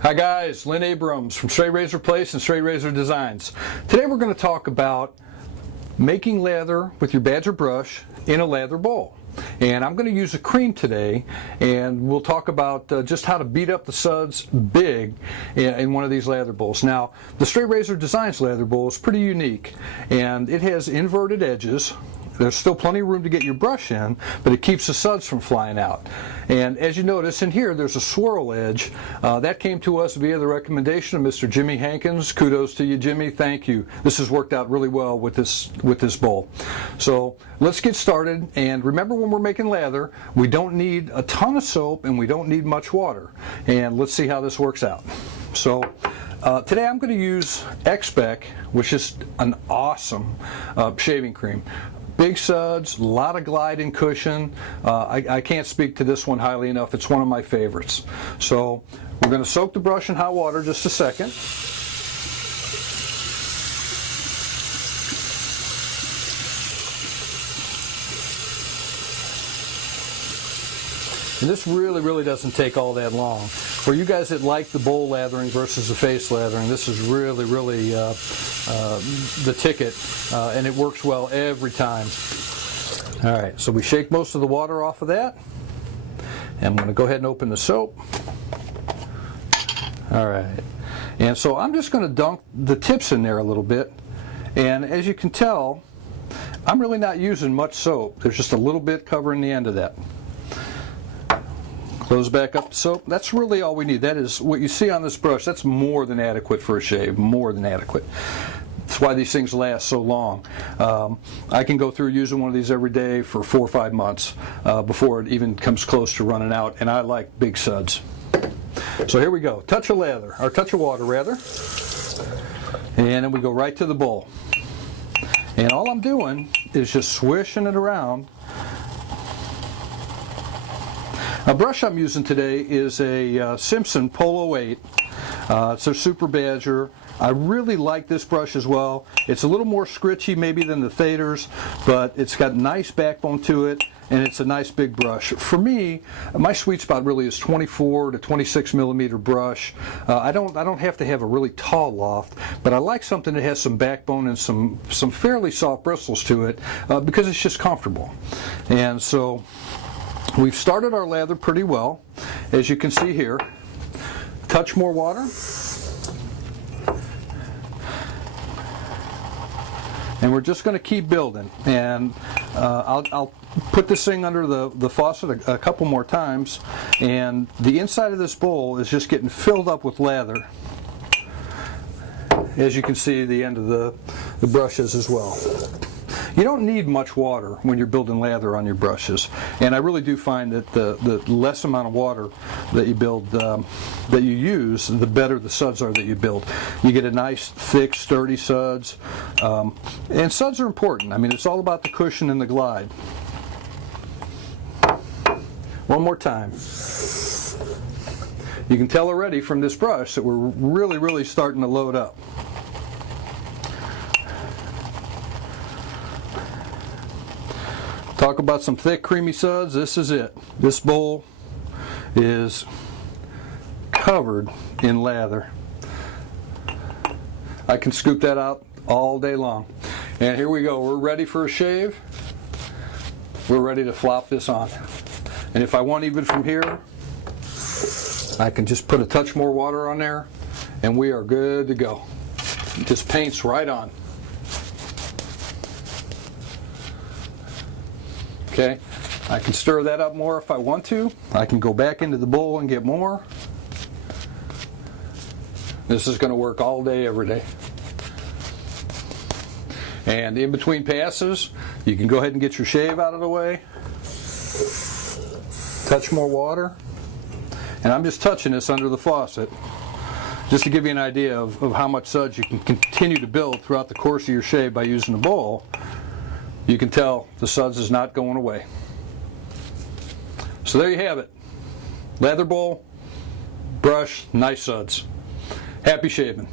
Hi guys, Lynn Abrams from Straight Razor Place and Straight Razor Designs. Today we're going to talk about making lather with your Badger brush in a lather bowl. And I'm going to use a cream today, and we'll talk about just how to beat up the suds big in one of these lather bowls. Now, the Straight Razor Designs lather bowl is pretty unique, and it has inverted edges. There's still plenty of room to get your brush in, but it keeps the suds from flying out. And as you notice in here, there's a swirl edge. That came to us via the recommendation of Mr. Jimmy Hankins. Kudos to you, Jimmy. Thank you. This has worked out really well with this bowl. So let's get started. And remember, when we're making lather, we don't need a ton of soap and we don't need much water. And let's see how this works out. So today I'm going to use Xpec, which is an awesome shaving cream. Big suds, a lot of glide and cushion. I can't speak to this one highly enough. It's one of my favorites. So we're going to soak the brush in hot water just a second. And this really doesn't take all that long. For you guys that like the bowl lathering versus the face lathering, this is really the ticket, and it works well every time. All right, so we shake most of the water off of that. And I'm going to go ahead and open the soap. All right, and so I'm just going to dunk the tips in there a little bit. And as you can tell, I'm really not using much soap. There's just a little bit covering the end of that. Close back up the soap. That's really all we need. That is what you see on this brush. That's more than adequate for a shave, more than adequate. That's why these things last so long. I can go through using one of these every day for 4 or 5 months before it even comes close to running out, and I like big suds. So here we go. Touch of lather, or touch of water rather, and then we go right to the bowl. And all I'm doing is just swishing it around. A brush I'm using today is a Simpson Polo 8. It's a Super Badger. I really like this brush as well. It's a little more scritchy maybe than the Thaders, but it's got nice backbone to it, and it's a nice big brush. For me, my sweet spot really is 24 to 26 millimeter brush. I don't have to have a really tall loft, but I like something that has some backbone and some fairly soft bristles to it because it's just comfortable. And so we've started our lather pretty well, as you can see here. Touch more water. And we're just going to keep building. And I'll put this thing under the faucet a couple more times. And the inside of this bowl is just getting filled up with lather. As you can see, the end of the brushes as well. You don't need much water when you're building lather on your brushes, and I really do find that the less amount of water that you build, that you use, the better the suds are that you build. You get a nice, thick, sturdy suds, and suds are important. I mean, it's all about the cushion and the glide. One more time. You can tell already from this brush that we're really starting to load up. Talk about some thick, creamy suds. This is it. This bowl is covered in lather. I can scoop that out all day long. And here we go. We're ready for a shave. We're ready to flop this on. And if I want even from here, I can just put a touch more water on there, and we are good to go. It just paints right on. Okay, I can stir that up more if I want to. I can go back into the bowl and get more. This is going to work all day, every day. And in between passes, you can go ahead and get your shave out of the way. Touch more water. And I'm just touching this under the faucet, just to give you an idea of how much suds you can continue to build throughout the course of your shave by using the bowl. You can tell the suds is not going away. So there you have it. Lather bowl, brush, nice suds. Happy shaving.